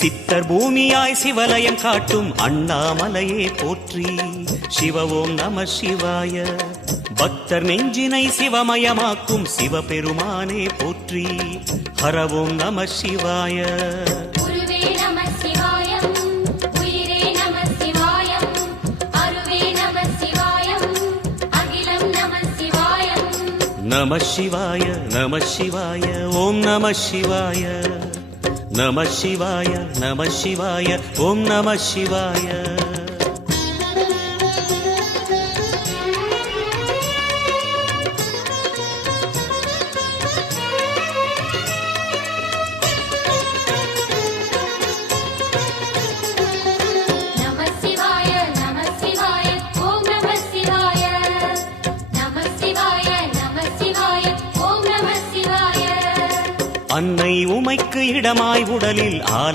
சித்தர் பூமியாய் சிவலயம் காட்டும் அண்ணாமலையே போற்றி. சிவ ஓம் நம சிவாய. பக்தர் நெஞ்சினை சிவமயமாக்கும் சிவபெருமானே போற்றி. ஹர ஓம் நம சிவாய. நம சிவாய நம சிவாய ஓம் நம சிவாய. நம சிவாய நம சிவாய ஓம் நம சிவாய. அன்னை உமைக்கு இடமாய் உடலில் ஆலை